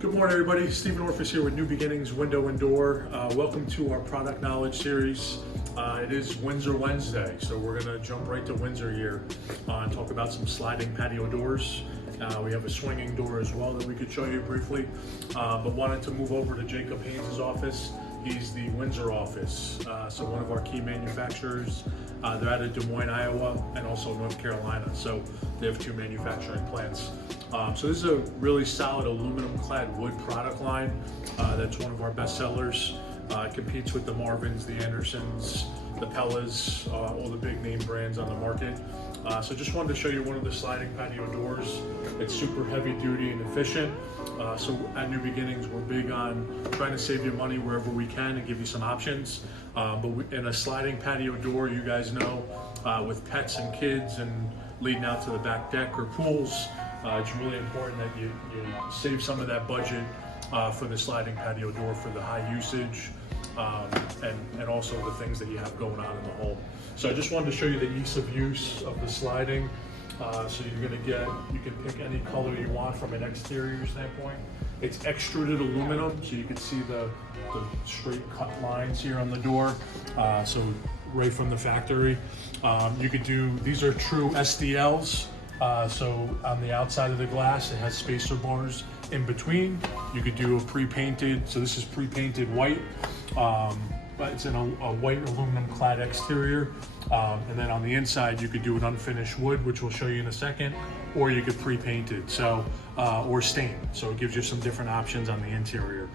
Good morning, everybody. Stephen Orphis here with New Beginnings Window and Door. Welcome to our product knowledge series. It is Windsor Wednesday, so we're going to jump right to Windsor here and talk about some sliding patio doors. We have a swinging door as well that we could show you briefly, but wanted to move over to Jacob Haynes' office. He's the Windsor office, so one of our key manufacturers. They're out of Des Moines, Iowa, and also North Carolina, so they have two manufacturing plants. So this is a really solid aluminum clad wood product line that's one of our best sellers. It competes with the Marvins, the Andersons, the Pellas, all the big name brands on the market. So just wanted to show you one of the sliding patio doors. It's super heavy duty and efficient. So at New Beginnings, we're big on trying to save you money wherever we can and give you some options. In a sliding patio door, you guys know, with pets and kids and leading out to the back deck or pools, it's really important that you save some of that budget for the sliding patio door for the high usage and also the things that you have going on in the home. So I just wanted to show you the ease of use of the sliding. So you can pick any color you want from an exterior standpoint. It's extruded aluminum, so you can see the straight cut lines here on the door. So right from the factory. These are true SDLs. So on the outside of the glass, it has spacer bars in between. You could do a pre-painted, so this is pre-painted white, but it's in a white aluminum clad exterior. And then on the inside, you could do an unfinished wood, which we'll show you in a second, or you could pre-paint it, so, or stain. So it gives you some different options on the interior.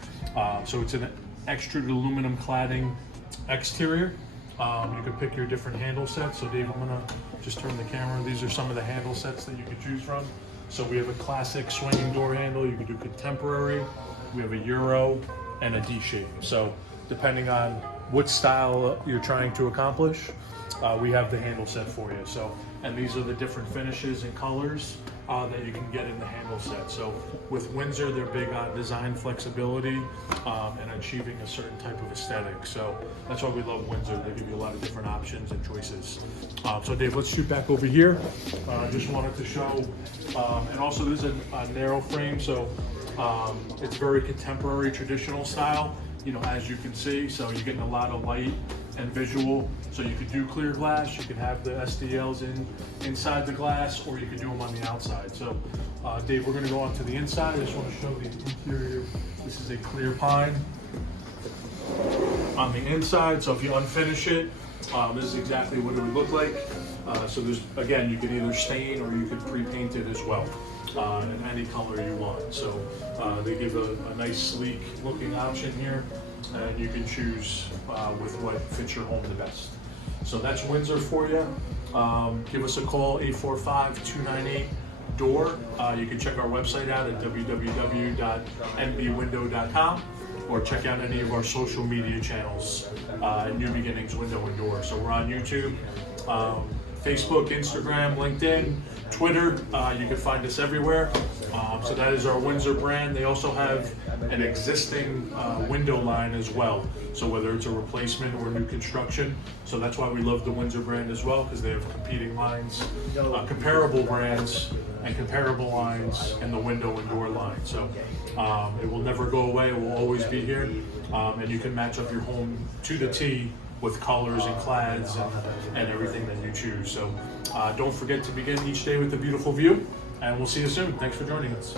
So it's an extruded aluminum cladding exterior. You could pick your different handle sets. So Dave, I'm gonna just turn the camera. These are some of the handle sets that you could choose from. So we have a classic swinging door handle. You could do contemporary. We have a Euro and a D shape. So depending on what style you're trying to accomplish, we have the handle set for you. So, and these are the different finishes and colors that you can get in the handle set. So with Windsor, they're big on design flexibility and achieving a certain type of aesthetic. So that's why we love Windsor. They give you a lot of different options and choices. So Dave, let's shoot back over here. Just wanted to show, and also this is a narrow frame, so it's very contemporary, traditional style, as you can see. So you're getting a lot of light and visual. So you could do clear glass, you could have the SDLs inside the glass, or you could do them on the outside. So Dave, we're gonna go on to the inside. I just wanna show the interior. This is a clear pine on the inside. So if you unfinish it, this is exactly what it would look like. So there's, again, you could either stain or you could pre-paint it as well, in any color you want. So they give a nice sleek looking option here, and you can choose with what fits your home the best. So that's Windsor for you. Give us a call, 845-298-DOOR. You can check our website out at www.nbwindow.com or check out any of our social media channels at New Beginnings Window and Door. So we're on YouTube, Facebook, Instagram, LinkedIn, Twitter. You can find us everywhere. So that is our Windsor brand. They also have an existing window line as well. So whether it's a replacement or new construction. So that's why we love the Windsor brand as well, because they have competing lines, comparable brands and comparable lines in the window and door line. So it will never go away. It will always be here. And you can match up your home to the T with colors and clads and everything that you choose. So don't forget to begin each day with a beautiful view, and we'll see you soon. Thanks for joining us.